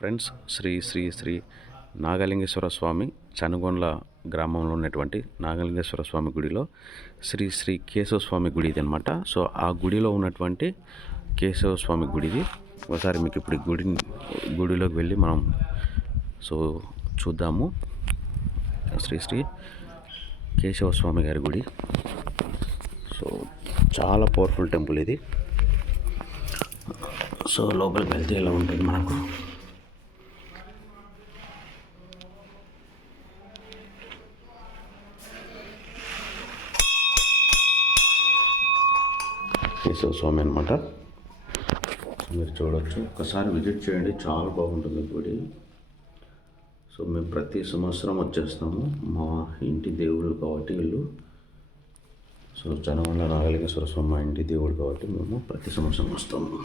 Friends Shri Shri Shri Nagalingeshwara స్వామి చనుగొండ్ల గ్రామంలో ఉన్నటువంటి నాగలింగేశ్వర స్వామి గుడిలో శ్రీ శ్రీ కేశవ స్వామి గుడి ఇది అనమాట సో ఆ గుడిలో ఉన్నటువంటి కేశవ స్వామి గుడిది. ఒకసారి మీకు ఇప్పుడు గుడి గుడిలోకి వెళ్ళి మనం సో చూద్దాము. శ్రీ శ్రీ కేశవ స్వామి గారి గుడి. సో చాలా పవర్ఫుల్ టెంపుల్ ఇది. సో లోపలికి వెళ్తే ఎలా ఉంటుంది మనకు? కేశవ స్వామి అనమాట మీరు చూడవచ్చు ఒకసారి విజిట్ చేయండి. చాలా బాగుంటుంది గుడి. సో మేము ప్రతి సంవత్సరం వచ్చేస్తాము. మా ఇంటి దేవుడు కాబట్టి వీళ్ళు. సో చనవల్ల నాగలింగేశ్వర స్వామి మా ఇంటి దేవుడు కాబట్టి మేము ప్రతి సంవత్సరం వస్తాము.